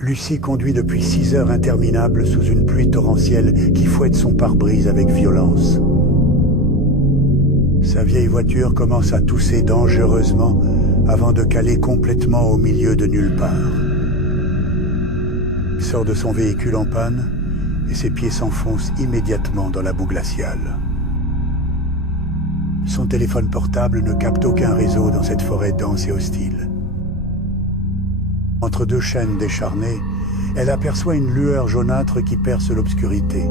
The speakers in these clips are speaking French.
Lucie conduit depuis 6 heures interminables sous une pluie torrentielle qui fouette son pare-brise avec violence. Sa vieille voiture commence à tousser dangereusement avant de caler complètement au milieu de nulle part. Il sort de son véhicule en panne et ses pieds s'enfoncent immédiatement dans la boue glaciale. Son téléphone portable ne capte aucun réseau dans cette forêt dense et hostile. Entre deux chênes décharnés, elle aperçoit une lueur jaunâtre qui perce l'obscurité.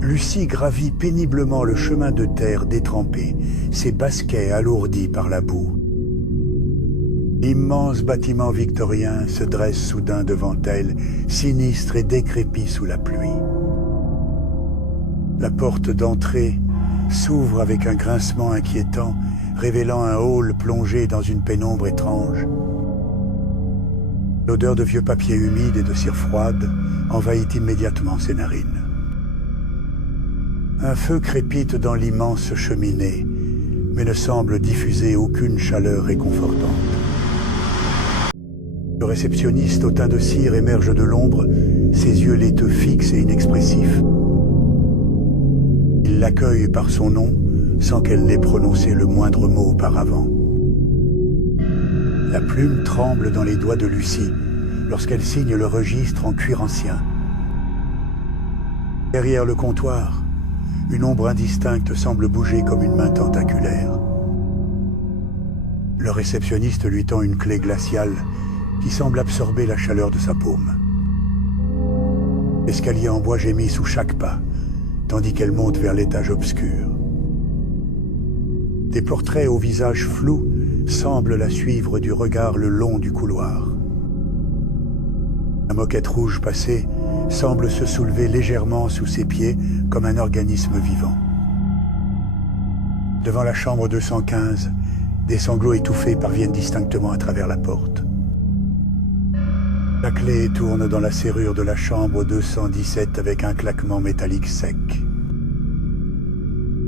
Lucie gravit péniblement le chemin de terre détrempé, ses baskets alourdis par la boue. L'immense bâtiment victorien se dresse soudain devant elle, sinistre et décrépit sous la pluie. La porte d'entrée s'ouvre avec un grincement inquiétant, révélant un hall plongé dans une pénombre étrange. L'odeur de vieux papier humide et de cire froide envahit immédiatement ses narines. Un feu crépite dans l'immense cheminée, mais ne semble diffuser aucune chaleur réconfortante. Le réceptionniste au teint de cire émerge de l'ombre, ses yeux laiteux fixes et inexpressifs. Il l'accueille par son nom, sans qu'elle n'ait prononcé le moindre mot auparavant. La plume tremble dans les doigts de Lucie lorsqu'elle signe le registre en cuir ancien. Derrière le comptoir, une ombre indistincte semble bouger comme une main tentaculaire. Le réceptionniste lui tend une clé glaciale qui semble absorber la chaleur de sa paume. L'escalier en bois gémit sous chaque pas, tandis qu'elle monte vers l'étage obscur. Des portraits au visage flou semblent la suivre du regard le long du couloir. La moquette rouge passée semble se soulever légèrement sous ses pieds comme un organisme vivant. Devant la chambre 215, des sanglots étouffés parviennent distinctement à travers la porte. La clé tourne dans la serrure de la chambre 217 avec un claquement métallique sec.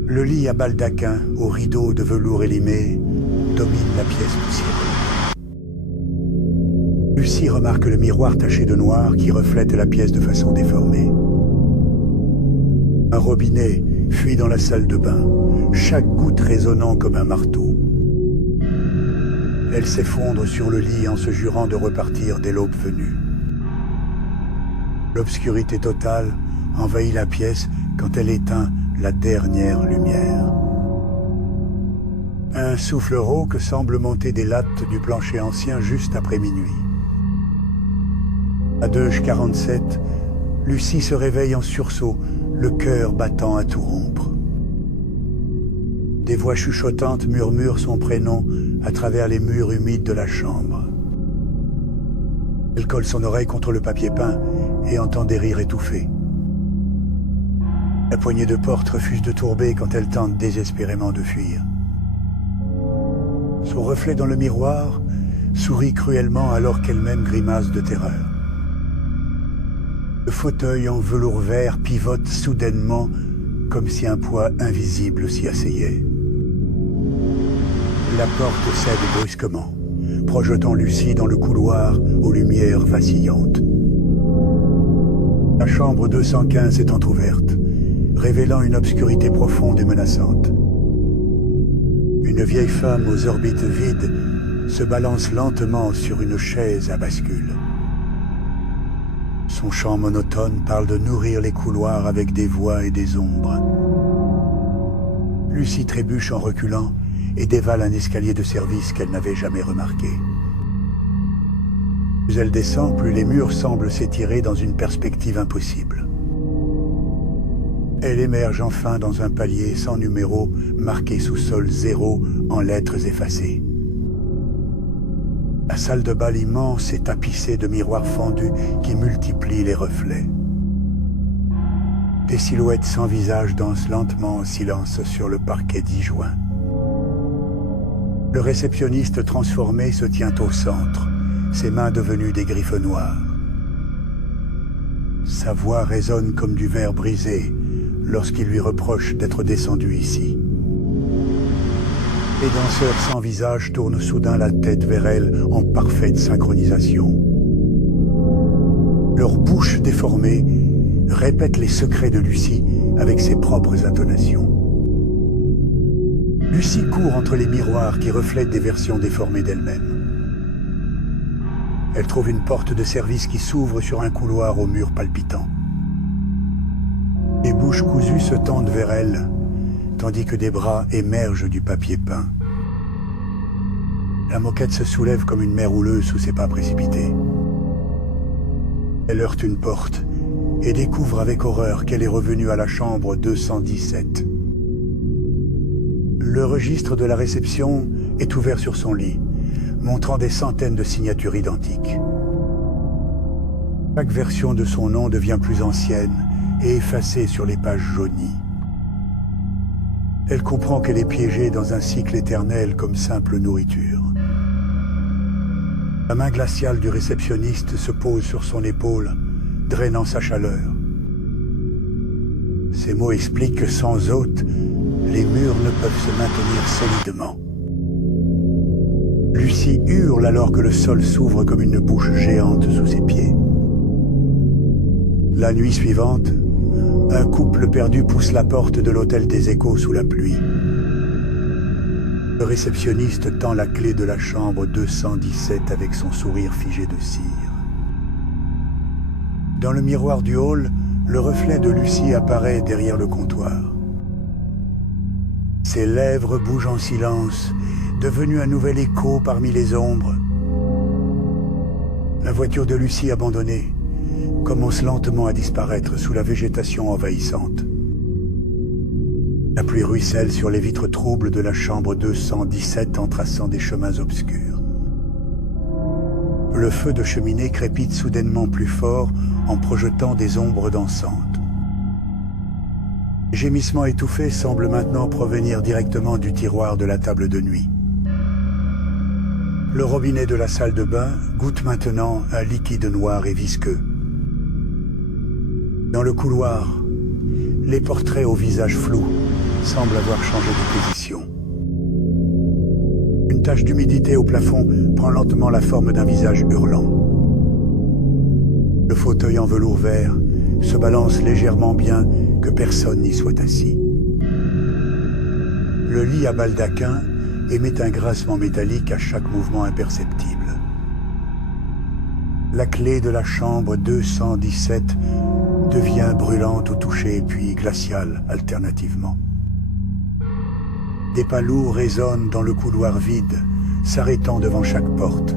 Le lit à baldaquin, aux rideaux de velours élimé, domine la pièce poussiéreuse. Lucie remarque le miroir taché de noir qui reflète la pièce de façon déformée. Un robinet fuit dans la salle de bain, chaque goutte résonnant comme un marteau. Elle s'effondre sur le lit en se jurant de repartir dès l'aube venue. L'obscurité totale envahit la pièce quand elle éteint la dernière lumière. Un souffle rauque semble monter des lattes du plancher ancien juste après minuit. À 2h47, Lucie se réveille en sursaut, le cœur battant à tout rompre. Des voix chuchotantes murmurent son prénom à travers les murs humides de la chambre. Elle colle son oreille contre le papier peint et entend des rires étouffés. La poignée de porte refuse de tourber quand elle tente désespérément de fuir. Son reflet dans le miroir sourit cruellement alors qu'elle-même grimace de terreur. Le fauteuil en velours vert pivote soudainement comme si un poids invisible s'y asseyait. La porte cède brusquement, projetant Lucie dans le couloir aux lumières vacillantes. La chambre 215 est entr'ouverte, révélant une obscurité profonde et menaçante. Une vieille femme aux orbites vides se balance lentement sur une chaise à bascule. Son chant monotone parle de nourrir les couloirs avec des voix et des ombres. Lucie trébuche en reculant et dévale un escalier de service qu'elle n'avait jamais remarqué. Plus elle descend, plus les murs semblent s'étirer dans une perspective impossible. Elle émerge enfin dans un palier sans numéro marqué sous sol 0 en lettres effacées. La salle de bal immense est tapissée de miroirs fendus qui multiplient les reflets. Des silhouettes sans visage dansent lentement en silence sur le parquet disjoint. Le réceptionniste transformé se tient au centre, ses mains devenues des griffes noires. Sa voix résonne comme du verre brisé lorsqu'il lui reproche d'être descendu ici. Les danseurs sans visage tournent soudain la tête vers elle en parfaite synchronisation. Leurs bouches déformées répètent les secrets de Lucie avec ses propres intonations. Lucie court entre les miroirs qui reflètent des versions déformées d'elle-même. Elle trouve une porte de service qui s'ouvre sur un couloir au mur palpitant. Les bouches cousues se tendent vers elle, tandis que des bras émergent du papier peint. La moquette se soulève comme une mer houleuse sous ses pas précipités. Elle heurte une porte et découvre avec horreur qu'elle est revenue à la chambre 217. Le registre de la réception est ouvert sur son lit, montrant des centaines de signatures identiques. Chaque version de son nom devient plus ancienne et effacée sur les pages jaunies. Elle comprend qu'elle est piégée dans un cycle éternel comme simple nourriture. La main glaciale du réceptionniste se pose sur son épaule, drainant sa chaleur. Ces mots expliquent que sans hôte, les murs ne peuvent se maintenir solidement. Lucie hurle alors que le sol s'ouvre comme une bouche géante sous ses pieds. La nuit suivante, un couple perdu pousse la porte de l'hôtel des Échos sous la pluie. Le réceptionniste tend la clé de la chambre 217 avec son sourire figé de cire. Dans le miroir du hall, le reflet de Lucie apparaît derrière le comptoir. Ses lèvres bougent en silence, devenu un nouvel écho parmi les ombres. La voiture de Lucie abandonnée commence lentement à disparaître sous la végétation envahissante. La pluie ruisselle sur les vitres troubles de la chambre 217 en traçant des chemins obscurs. Le feu de cheminée crépite soudainement plus fort en projetant des ombres dansantes. Les gémissements étouffés semblent maintenant provenir directement du tiroir de la table de nuit. Le robinet de la salle de bain goûte maintenant un liquide noir et visqueux. Dans le couloir, les portraits au visage flou semblent avoir changé de position. Une tache d'humidité au plafond prend lentement la forme d'un visage hurlant. Le fauteuil en velours vert se balance légèrement bien que personne n'y soit assis. Le lit à baldaquin émet un grincement métallique à chaque mouvement imperceptible. La clé de la chambre 217 devient brûlante au toucher puis glaciale alternativement. Des pas lourds résonnent dans le couloir vide, s'arrêtant devant chaque porte.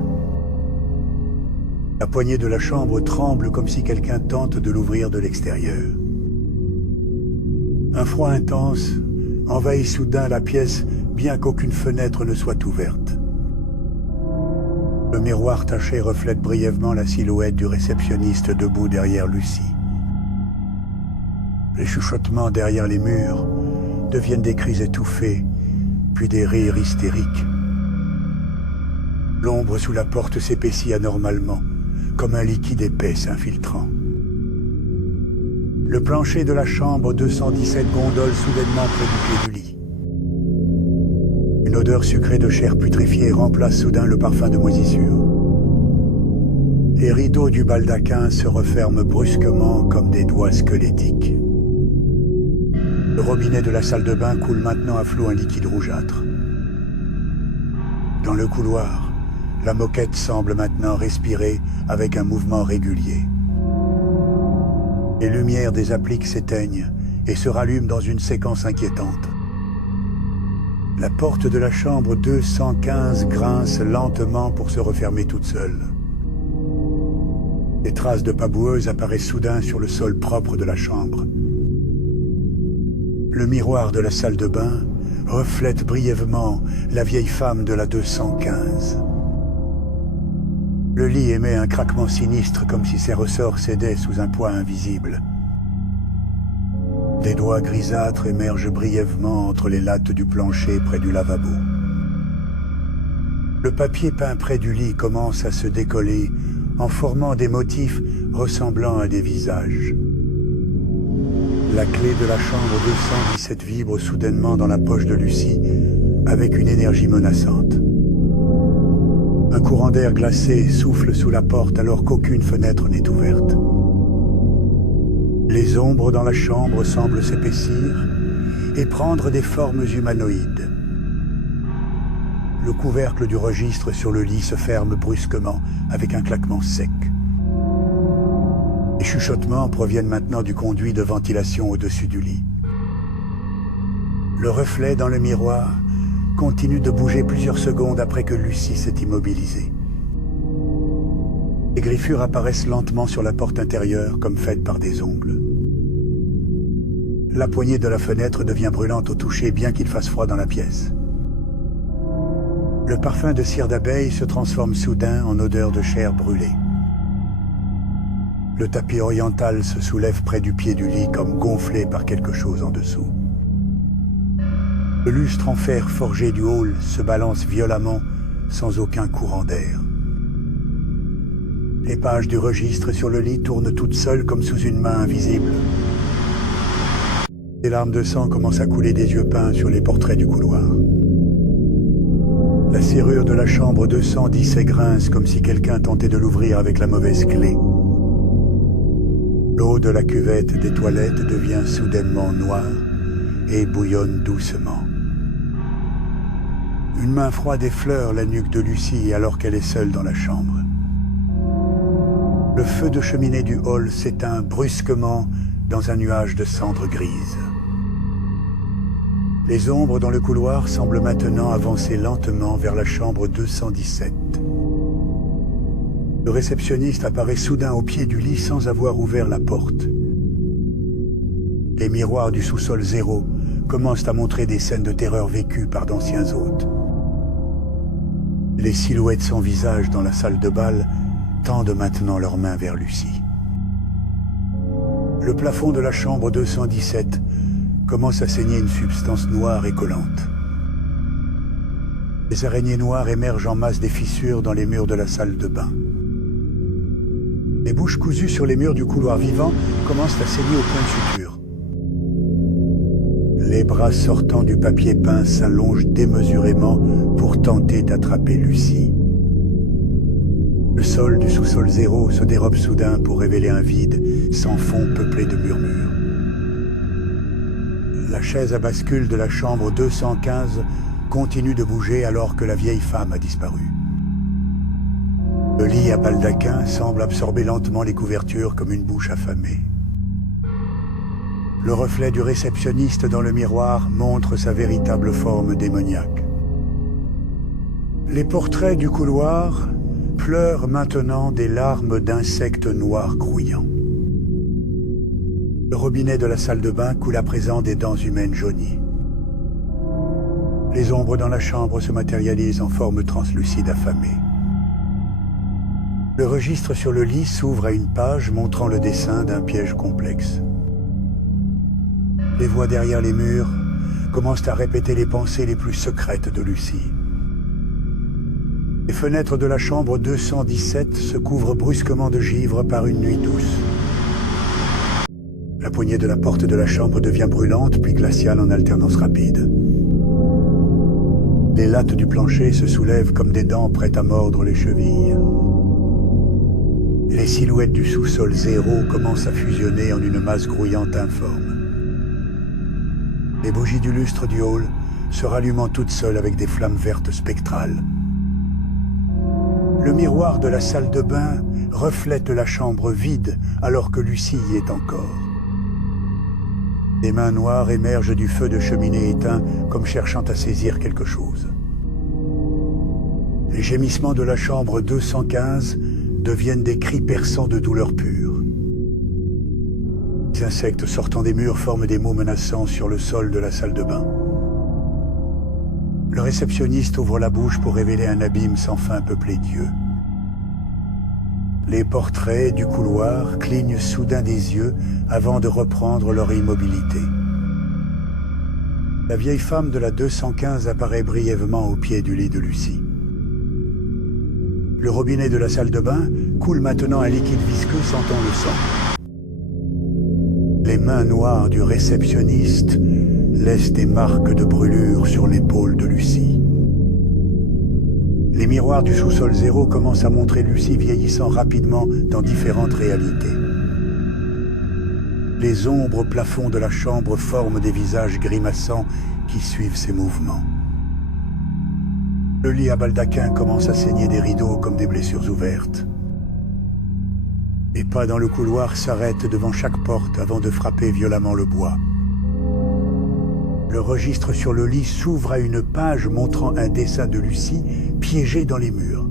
La poignée de la chambre tremble comme si quelqu'un tente de l'ouvrir de l'extérieur. Un froid intense envahit soudain la pièce, bien qu'aucune fenêtre ne soit ouverte. Le miroir taché reflète brièvement la silhouette du réceptionniste debout derrière Lucie. Les chuchotements derrière les murs deviennent des cris étouffés, puis des rires hystériques. L'ombre sous la porte s'épaissit anormalement, comme un liquide épais s'infiltrant. Le plancher de la chambre 217 gondole soudainement près du pied du lit. Une odeur sucrée de chair putréfiée remplace soudain le parfum de moisissure. Les rideaux du baldaquin se referment brusquement comme des doigts squelettiques. Le robinet de la salle de bain coule maintenant à flot un liquide rougeâtre. Dans le couloir, la moquette semble maintenant respirer avec un mouvement régulier. Les lumières des appliques s'éteignent et se rallument dans une séquence inquiétante. La porte de la chambre 215 grince lentement pour se refermer toute seule. Des traces de pas boueuses apparaissent soudain sur le sol propre de la chambre. Le miroir de la salle de bain reflète brièvement la vieille femme de la 215. Le lit émet un craquement sinistre comme si ses ressorts cédaient sous un poids invisible. Des doigts grisâtres émergent brièvement entre les lattes du plancher près du lavabo. Le papier peint près du lit commence à se décoller en formant des motifs ressemblant à des visages. La clé de la chambre 217 vibre soudainement dans la poche de Lucie avec une énergie menaçante. Un courant d'air glacé souffle sous la porte alors qu'aucune fenêtre n'est ouverte. Les ombres dans la chambre semblent s'épaissir et prendre des formes humanoïdes. Le couvercle du registre sur le lit se ferme brusquement avec un claquement sec. Les chuchotements proviennent maintenant du conduit de ventilation au-dessus du lit. Le reflet dans le miroir continue de bouger plusieurs secondes après que Lucie s'est immobilisée. Les griffures apparaissent lentement sur la porte intérieure comme faites par des ongles. La poignée de la fenêtre devient brûlante au toucher bien qu'il fasse froid dans la pièce. Le parfum de cire d'abeille se transforme soudain en odeur de chair brûlée. Le tapis oriental se soulève près du pied du lit comme gonflé par quelque chose en dessous. Le lustre en fer forgé du hall se balance violemment sans aucun courant d'air. Les pages du registre sur le lit tournent toutes seules comme sous une main invisible. Des larmes de sang commencent à couler des yeux peints sur les portraits du couloir. La serrure de la chambre 210 grince comme si quelqu'un tentait de l'ouvrir avec la mauvaise clé. L'eau de la cuvette des toilettes devient soudainement noire et bouillonne doucement. Une main froide effleure la nuque de Lucie alors qu'elle est seule dans la chambre. Le feu de cheminée du hall s'éteint brusquement dans un nuage de cendres grises. Les ombres dans le couloir semblent maintenant avancer lentement vers la chambre 217. Le réceptionniste apparaît soudain au pied du lit sans avoir ouvert la porte. Les miroirs du sous-sol 0 commencent à montrer des scènes de terreur vécues par d'anciens hôtes. Les silhouettes sans visage dans la salle de bal tendent maintenant leurs mains vers Lucie. Le plafond de la chambre 217 commence à saigner une substance noire et collante. Les araignées noires émergent en masse des fissures dans les murs de la salle de bain. Les bouches cousues sur les murs du couloir vivant commencent à saigner au point de suture. Les bras sortant du papier peint s'allongent démesurément pour tenter d'attraper Lucie. Le sol du sous-sol 0 se dérobe soudain pour révéler un vide sans fond peuplé de murmures. La chaise à bascule de la chambre 215 continue de bouger alors que la vieille femme a disparu. Le lit à baldaquin semble absorber lentement les couvertures comme une bouche affamée. Le reflet du réceptionniste dans le miroir montre sa véritable forme démoniaque. Les portraits du couloir pleurent maintenant des larmes d'insectes noirs grouillants. Le robinet de la salle de bain coule à présent des dents humaines jaunies. Les ombres dans la chambre se matérialisent en forme translucide affamée. Le registre sur le lit s'ouvre à une page montrant le dessin d'un piège complexe. Les voix derrière les murs commencent à répéter les pensées les plus secrètes de Lucie. Les fenêtres de la chambre 217 se couvrent brusquement de givre par une nuit douce. La poignée de la porte de la chambre devient brûlante puis glaciale en alternance rapide. Les lattes du plancher se soulèvent comme des dents prêtes à mordre les chevilles. Les silhouettes du sous-sol 0 commencent à fusionner en une masse grouillante informe. Les bougies du lustre du hall se rallument toutes seules avec des flammes vertes spectrales. Le miroir de la salle de bain reflète la chambre vide alors que Lucie y est encore. Des mains noires émergent du feu de cheminée éteint comme cherchant à saisir quelque chose. Les gémissements de la chambre 215 deviennent des cris perçants de douleur pure. Les insectes sortant des murs forment des mots menaçants sur le sol de la salle de bain. Le réceptionniste ouvre la bouche pour révéler un abîme sans fin peuplé d'yeux. Les portraits du couloir clignent soudain des yeux avant de reprendre leur immobilité. La vieille femme de la 215 apparaît brièvement au pied du lit de Lucie. Le robinet de la salle de bain coule maintenant un liquide visqueux sentant le sang. Les mains noires du réceptionniste laissent des marques de brûlure sur l'épaule de Lucie. Les miroirs du sous-sol 0 commencent à montrer Lucie vieillissant rapidement dans différentes réalités. Les ombres au plafond de la chambre forment des visages grimaçants qui suivent ses mouvements. Le lit à baldaquin commence à saigner des rideaux comme des blessures ouvertes. Les pas dans le couloir s'arrêtent devant chaque porte avant de frapper violemment le bois. Le registre sur le lit s'ouvre à une page montrant un dessin de Lucie piégée dans les murs.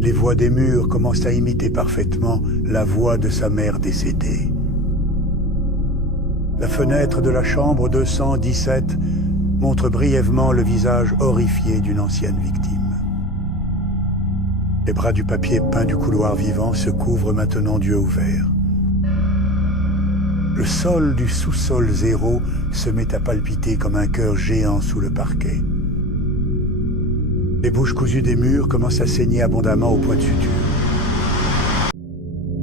Les voix des murs commencent à imiter parfaitement la voix de sa mère décédée. La fenêtre de la chambre 217 montre brièvement le visage horrifié d'une ancienne victime. Les bras du papier peint du couloir vivant se couvrent maintenant d'yeux ouverts. Le sol du sous-sol 0 se met à palpiter comme un cœur géant sous le parquet. Les bouches cousues des murs commencent à saigner abondamment au point de suture.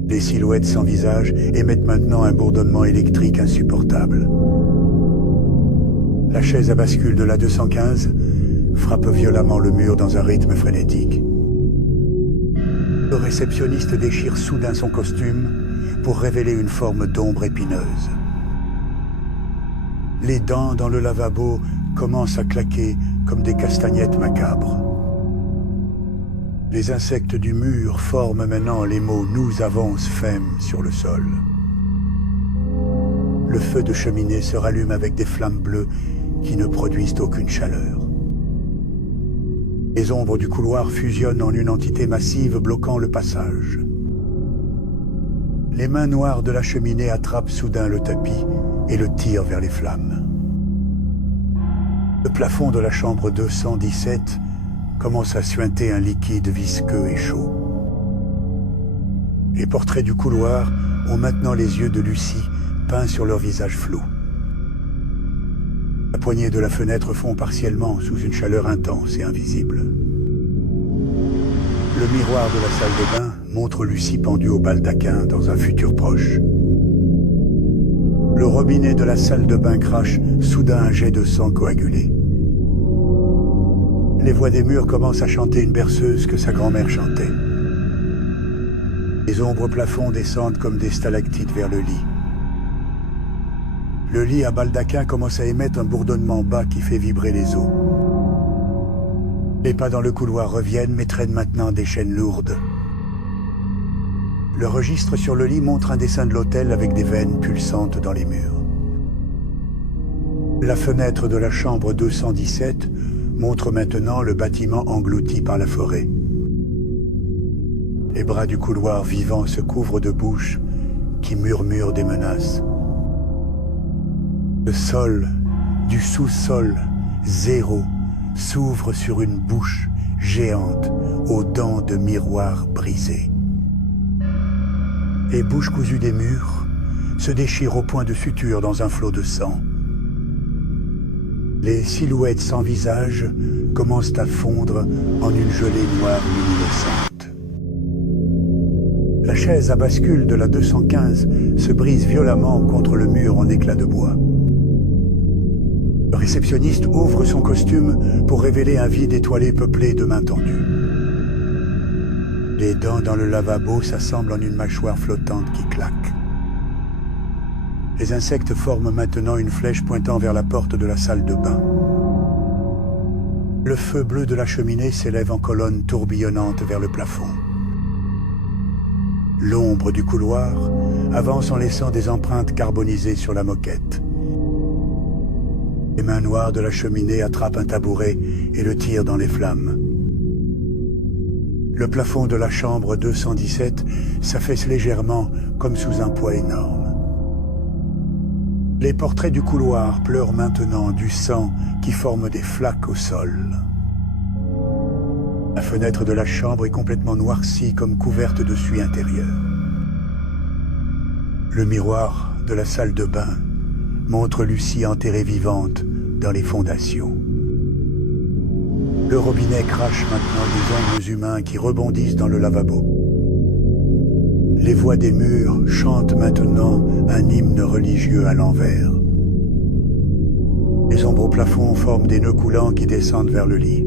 Les silhouettes sans visage émettent maintenant un bourdonnement électrique insupportable. La chaise à bascule de la 215 frappe violemment le mur dans un rythme frénétique. Le réceptionniste déchire soudain son costume pour révéler une forme d'ombre épineuse. Les dents dans le lavabo commencent à claquer comme des castagnettes macabres. Les insectes du mur forment maintenant les mots « Nous avons faim » sur le sol. Le feu de cheminée se rallume avec des flammes bleues qui ne produisent aucune chaleur. Les ombres du couloir fusionnent en une entité massive bloquant le passage. Les mains noires de la cheminée attrapent soudain le tapis et le tirent vers les flammes. Le plafond de la chambre 217 commence à suinter un liquide visqueux et chaud. Les portraits du couloir ont maintenant les yeux de Lucie peints sur leur visage flou. La poignée de la fenêtre fond partiellement sous une chaleur intense et invisible. Le miroir de la salle de bain montre Lucie pendue au baldaquin dans un futur proche. Le robinet de la salle de bain crache soudain un jet de sang coagulé. Les voix des murs commencent à chanter une berceuse que sa grand-mère chantait. Les ombres au plafond descendent comme des stalactites vers le lit. Le lit à baldaquin commence à émettre un bourdonnement bas qui fait vibrer les os. Les pas dans le couloir reviennent mais traînent maintenant des chaînes lourdes. Le registre sur le lit montre un dessin de l'hôtel avec des veines pulsantes dans les murs. La fenêtre de la chambre 217 montre maintenant le bâtiment englouti par la forêt. Les bras du couloir vivant se couvrent de bouches qui murmurent des menaces. Le sol du sous-sol 0 s'ouvre sur une bouche géante aux dents de miroirs brisés. Les bouches cousues des murs se déchirent au point de suture dans un flot de sang. Les silhouettes sans visage commencent à fondre en une gelée noire luminescente. La chaise à bascule de la 215 se brise violemment contre le mur en éclats de bois. Le réceptionniste ouvre son costume pour révéler un vide étoilé peuplé de mains tendues. Les dents dans le lavabo s'assemblent en une mâchoire flottante qui claque. Les insectes forment maintenant une flèche pointant vers la porte de la salle de bain. Le feu bleu de la cheminée s'élève en colonne tourbillonnante vers le plafond. L'ombre du couloir avance en laissant des empreintes carbonisées sur la moquette. Les mains noires de la cheminée attrapent un tabouret et le tirent dans les flammes. Le plafond de la chambre 217 s'affaisse légèrement comme sous un poids énorme. Les portraits du couloir pleurent maintenant du sang qui forme des flaques au sol. La fenêtre de la chambre est complètement noircie comme couverte de suie intérieure. Le miroir de la salle de bain montre Lucie enterrée vivante dans les fondations. Le robinet crache maintenant des ombres humains qui rebondissent dans le lavabo. Les voix des murs chantent maintenant un hymne religieux à l'envers. Les ombres au plafond forment des nœuds coulants qui descendent vers le lit.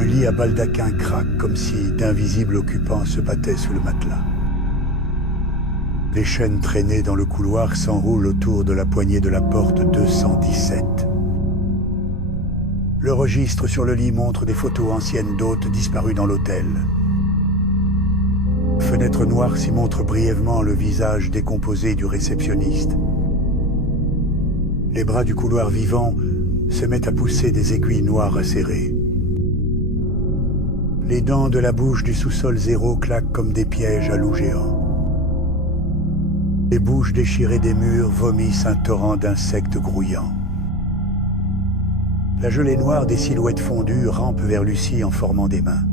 Le lit à baldaquin craque comme si d'invisibles occupants se battaient sous le matelas. Les chaînes traînées dans le couloir s'enroulent autour de la poignée de la porte 217. Le registre sur le lit montre des photos anciennes d'hôtes disparus dans l'hôtel. Fenêtre noire s'y montre brièvement le visage décomposé du réceptionniste. Les bras du couloir vivant se mettent à pousser des aiguilles noires acérées. Les dents de la bouche du sous-sol 0 claquent comme des pièges à loups géants. Les bouches déchirées des murs vomissent un torrent d'insectes grouillants. La gelée noire des silhouettes fondues rampe vers Lucie en formant des mains.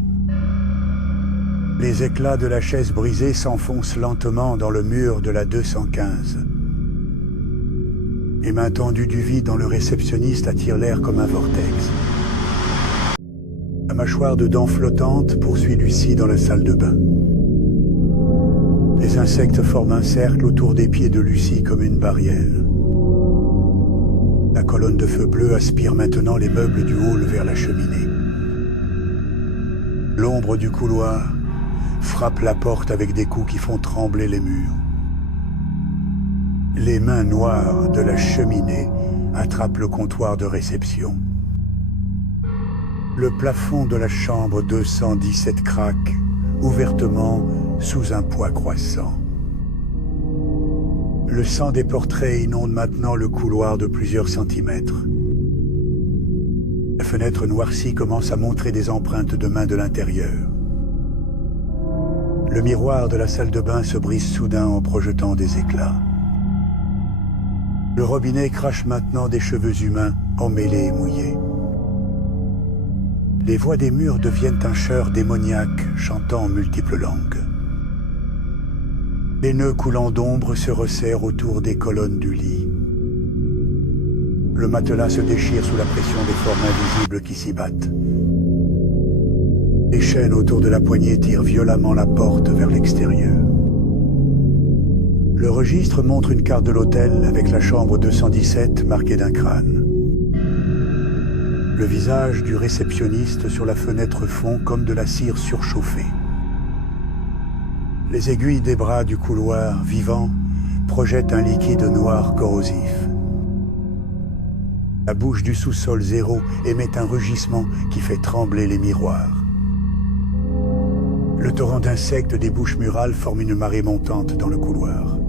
Les éclats de la chaise brisée s'enfoncent lentement dans le mur de la 215. Les mains tendues du vide dans le réceptionniste attirent l'air comme un vortex. La mâchoire de dents flottantes poursuit Lucie dans la salle de bain. Les insectes forment un cercle autour des pieds de Lucie comme une barrière. La colonne de feu bleu aspire maintenant les meubles du hall vers la cheminée. L'ombre du couloir frappe la porte avec des coups qui font trembler les murs. Les mains noires de la cheminée attrapent le comptoir de réception. Le plafond de la chambre 217 craque ouvertement sous un poids croissant. Le sang des portraits inonde maintenant le couloir de plusieurs centimètres. La fenêtre noircie commence à montrer des empreintes de mains de l'intérieur. Le miroir de la salle de bain se brise soudain en projetant des éclats. Le robinet crache maintenant des cheveux humains emmêlés et mouillés. Les voix des murs deviennent un chœur démoniaque chantant en multiples langues. Les nœuds coulants d'ombre se resserrent autour des colonnes du lit. Le matelas se déchire sous la pression des formes invisibles qui s'y battent. Les chaînes autour de la poignée tirent violemment la porte vers l'extérieur. Le registre montre une carte de l'hôtel avec la chambre 217 marquée d'un crâne. Le visage du réceptionniste sur la fenêtre fond comme de la cire surchauffée. Les aiguilles des bras du couloir vivant projettent un liquide noir corrosif. La bouche du sous-sol 0 émet un rugissement qui fait trembler les miroirs. Le torrent d'insectes des bouches murales forme une marée montante dans le couloir.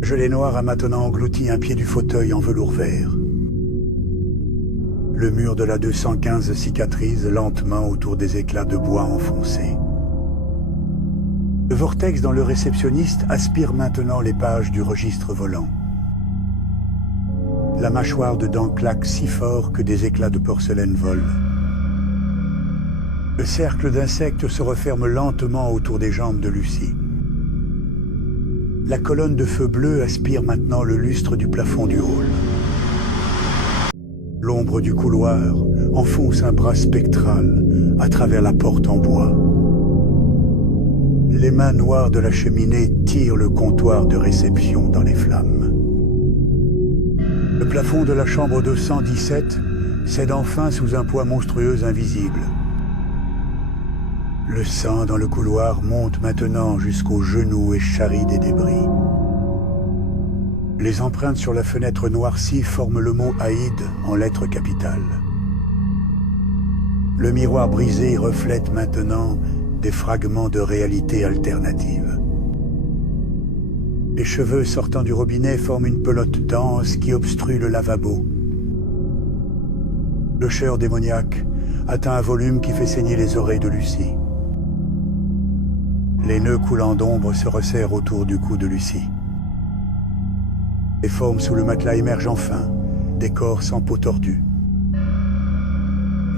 Gelée noire a maintenant englouti un pied du fauteuil en velours vert. Le mur de la 215 cicatrise lentement autour des éclats de bois enfoncés. Le vortex dans le réceptionniste aspire maintenant les pages du registre volant. La mâchoire de dents claque si fort que des éclats de porcelaine volent. Le cercle d'insectes se referme lentement autour des jambes de Lucie. La colonne de feu bleu aspire maintenant le lustre du plafond du hall. L'ombre du couloir enfonce un bras spectral à travers la porte en bois. Les mains noires de la cheminée tirent le comptoir de réception dans les flammes. Le plafond de la chambre 217 cède enfin sous un poids monstrueux invisible. Le sang dans le couloir monte maintenant jusqu'aux genoux et charrie des débris. Les empreintes sur la fenêtre noircie forment le mot Haïd en lettres capitales. Le miroir brisé reflète maintenant des fragments de réalité alternative. Les cheveux sortant du robinet forment une pelote dense qui obstrue le lavabo. Le chœur démoniaque atteint un volume qui fait saigner les oreilles de Lucie. Les nœuds coulants d'ombre se resserrent autour du cou de Lucie. Les formes sous le matelas émergent enfin, des corps sans peau tordue.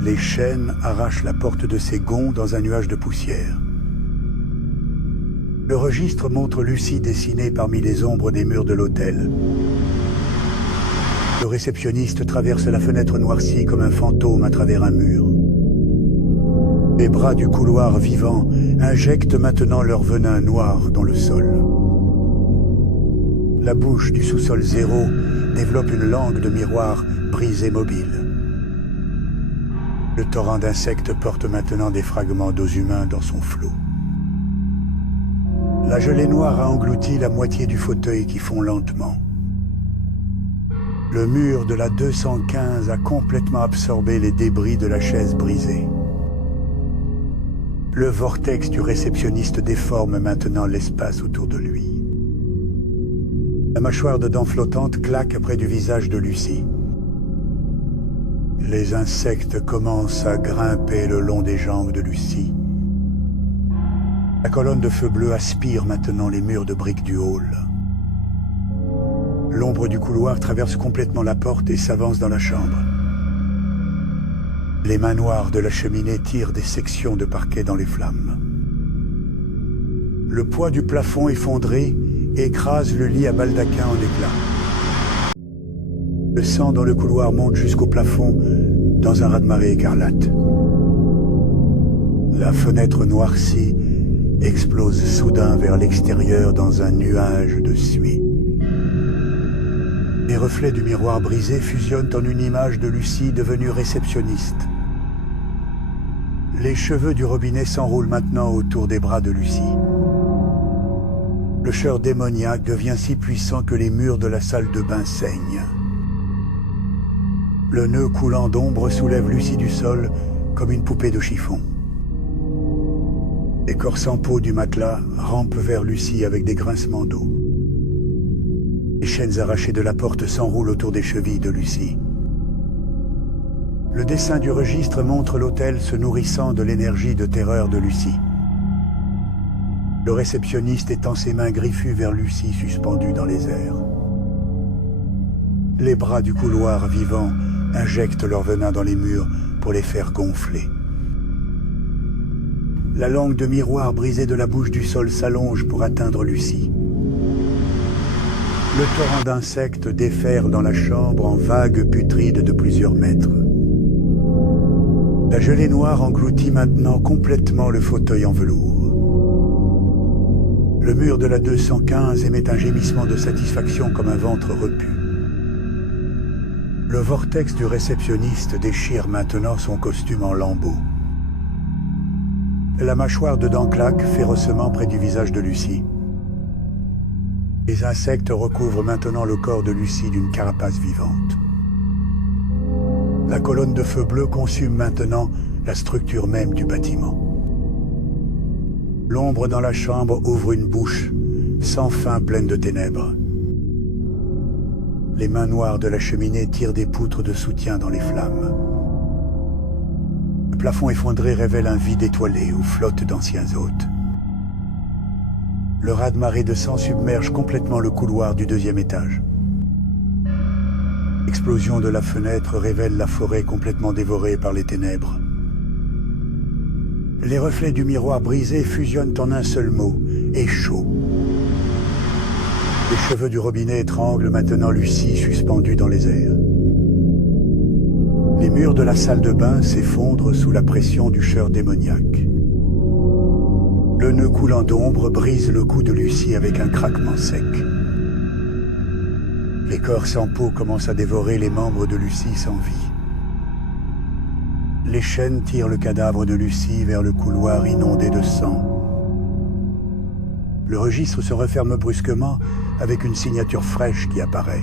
Les chaînes arrachent la porte de ses gonds dans un nuage de poussière. Le registre montre Lucie dessinée parmi les ombres des murs de l'hôtel. Le réceptionniste traverse la fenêtre noircie comme un fantôme à travers un mur. Les bras du couloir vivant injectent maintenant leur venin noir dans le sol. La bouche du sous-sol 0 développe une langue de miroir brisée mobile. Le torrent d'insectes porte maintenant des fragments d'os humains dans son flot. La gelée noire a englouti la moitié du fauteuil qui fond lentement. Le mur de la 215 a complètement absorbé les débris de la chaise brisée. Le vortex du réceptionniste déforme maintenant l'espace autour de lui. La mâchoire de dents flottantes claque près du visage de Lucie. Les insectes commencent à grimper le long des jambes de Lucie. La colonne de feu bleu aspire maintenant les murs de briques du hall. L'ombre du couloir traverse complètement la porte et s'avance dans la chambre. Les mains noires de la cheminée tirent des sections de parquet dans les flammes. Le poids du plafond effondré écrase le lit à baldaquin en éclats. Le sang dans le couloir monte jusqu'au plafond dans un raz-de-marée écarlate. La fenêtre noircie explose soudain vers l'extérieur dans un nuage de suie. Les reflets du miroir brisé fusionnent en une image de Lucie devenue réceptionniste. Les cheveux du robinet s'enroulent maintenant autour des bras de Lucie. Le chœur démoniaque devient si puissant que les murs de la salle de bain saignent. Le nœud coulant d'ombre soulève Lucie du sol comme une poupée de chiffon. Les corps sans peau du matelas rampent vers Lucie avec des grincements d'eau. Les chaînes arrachées de la porte s'enroulent autour des chevilles de Lucie. Le dessin du registre montre l'hôtel se nourrissant de l'énergie de terreur de Lucie. Le réceptionniste étend ses mains griffues vers Lucie suspendue dans les airs. Les bras du couloir vivant injectent leur venin dans les murs pour les faire gonfler. La langue de miroir brisée de la bouche du sol s'allonge pour atteindre Lucie. Le torrent d'insectes déferle dans la chambre en vagues putrides de plusieurs mètres. La gelée noire engloutit maintenant complètement le fauteuil en velours. Le mur de la 215 émet un gémissement de satisfaction comme un ventre repu. Le vortex du réceptionniste déchire maintenant son costume en lambeaux. La mâchoire de dents claque férocement près du visage de Lucie. Les insectes recouvrent maintenant le corps de Lucie d'une carapace vivante. La colonne de feu bleu consume maintenant la structure même du bâtiment. L'ombre dans la chambre ouvre une bouche sans fin pleine de ténèbres. Les mains noires de la cheminée tirent des poutres de soutien dans les flammes. Le plafond effondré révèle un vide étoilé où flottent d'anciens hôtes. Le raz-de-marée de sang submerge complètement le couloir du deuxième étage. L'explosion de la fenêtre révèle la forêt complètement dévorée par les ténèbres. Les reflets du miroir brisé fusionnent en un seul mot, échaud. Les cheveux du robinet étranglent maintenant Lucie suspendue dans les airs. Les murs de la salle de bain s'effondrent sous la pression du chœur démoniaque. Le nœud coulant d'ombre brise le cou de Lucie avec un craquement sec. Les corps sans peau commencent à dévorer les membres de Lucie sans vie. Les chaînes tirent le cadavre de Lucie vers le couloir inondé de sang. Le registre se referme brusquement avec une signature fraîche qui apparaît.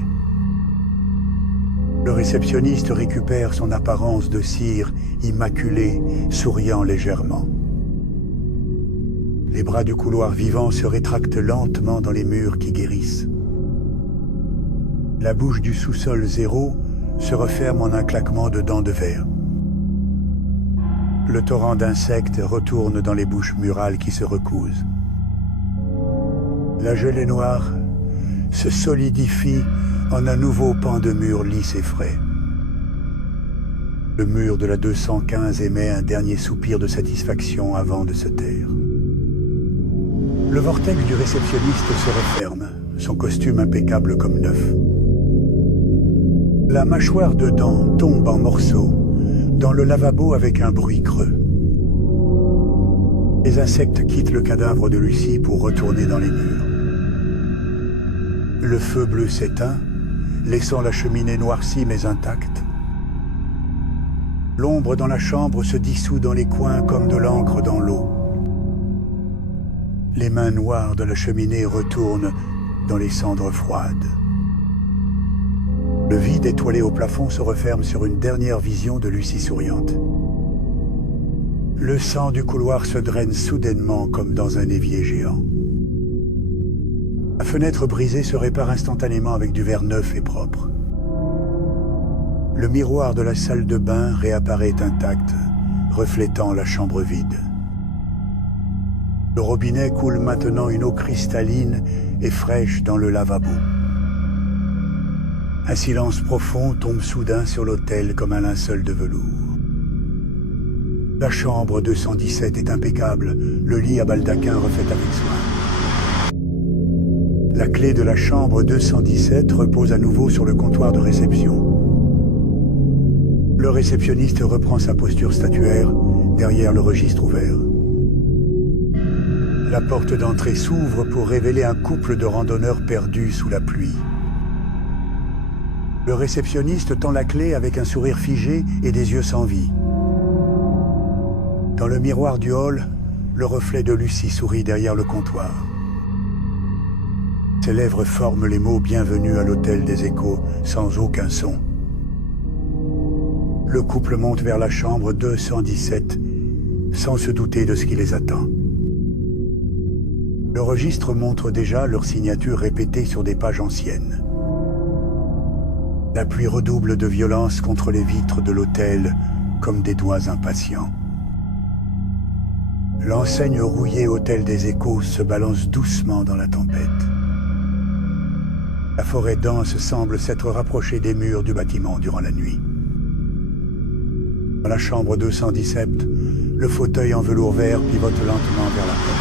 Le réceptionniste récupère son apparence de cire immaculée, souriant légèrement. Les bras du couloir vivant se rétractent lentement dans les murs qui guérissent. La bouche du sous-sol 0 se referme en un claquement de dents de verre. Le torrent d'insectes retourne dans les bouches murales qui se recousent. La gelée noire se solidifie en un nouveau pan de mur lisse et frais. Le mur de la 215 émet un dernier soupir de satisfaction avant de se taire. Le vortex du réceptionniste se referme, son costume impeccable comme neuf. La mâchoire de dents tombe en morceaux dans le lavabo avec un bruit creux. Les insectes quittent le cadavre de Lucie pour retourner dans les murs. Le feu bleu s'éteint, laissant la cheminée noircie mais intacte. L'ombre dans la chambre se dissout dans les coins comme de l'encre dans l'eau. Les mains noires de la cheminée retournent dans les cendres froides. Le vide étoilé au plafond se referme sur une dernière vision de Lucie souriante. Le sang du couloir se draine soudainement comme dans un évier géant. La fenêtre brisée se répare instantanément avec du verre neuf et propre. Le miroir de la salle de bain réapparaît intact, reflétant la chambre vide. Le robinet coule maintenant une eau cristalline et fraîche dans le lavabo. Un silence profond tombe soudain sur l'hôtel comme un linceul de velours. La chambre 217 est impeccable, le lit à baldaquin refait avec soin. La clé de la chambre 217 repose à nouveau sur le comptoir de réception. Le réceptionniste reprend sa posture statuaire derrière le registre ouvert. La porte d'entrée s'ouvre pour révéler un couple de randonneurs perdus sous la pluie. Le réceptionniste tend la clé avec un sourire figé et des yeux sans vie. Dans le miroir du hall, le reflet de Lucie sourit derrière le comptoir. Ses lèvres forment les mots « Bienvenue à l'hôtel des échos » sans aucun son. Le couple monte vers la chambre 217 sans se douter de ce qui les attend. Le registre montre déjà leur signature répétée sur des pages anciennes. La pluie redouble de violence contre les vitres de l'hôtel comme des doigts impatients. L'enseigne rouillée Hôtel des Échos se balance doucement dans la tempête. La forêt dense semble s'être rapprochée des murs du bâtiment durant la nuit. Dans la chambre 217, le fauteuil en velours vert pivote lentement vers la porte.